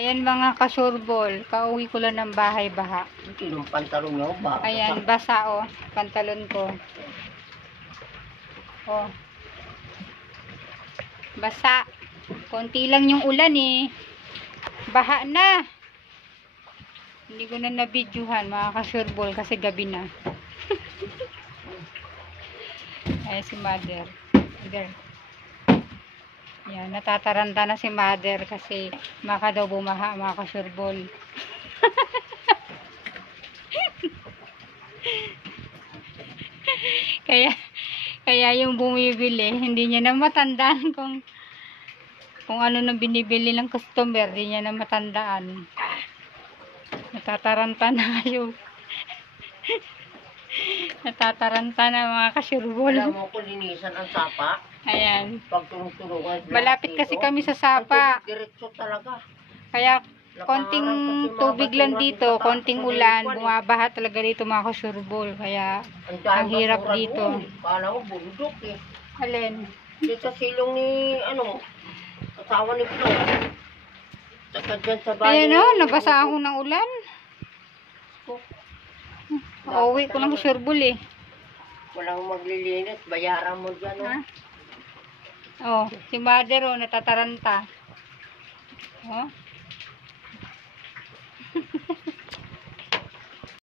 Ayan mga kasurbol, kauwi ko lang ng bahay baha. Yung pantalon nyo ba? Ayan, basa oh, pantalon ko. Oh. Basa. Konti lang yung ulan eh. Baha na. Hindi ko na na-videohan mga kasurbol kasi gabi na. Ayan si mother. Yan, natataranta na si mother kasi maka daw bumaha mga kasurbol. kaya yung bumibili, hindi niya na matandaan kung ano na binibili ng customer, hindi niya na matandaan. Natataranta na yung natataranta na mga kasurbol. Alam mo kung linisan ang sapa? Ayan. Pag tulong-tulungan. Malapit kasi kami sa sapa. Diretso talaga. Kaya konting tubig lang dito, konting ulan, bumabaha talaga dito mga kasurbol. Kaya ang hirap dito. Kala ko bundok eh. Alin? Dito silong ni, asawa ni Flo. Saka dyan sa bahay. Ayan o, nabasa ako ng ulan. Uuwi ko lang kasurbol eh. Walang maglilinis, bayaran mo dyan. Ha? Oh, si mother oh, natataranta. Oh.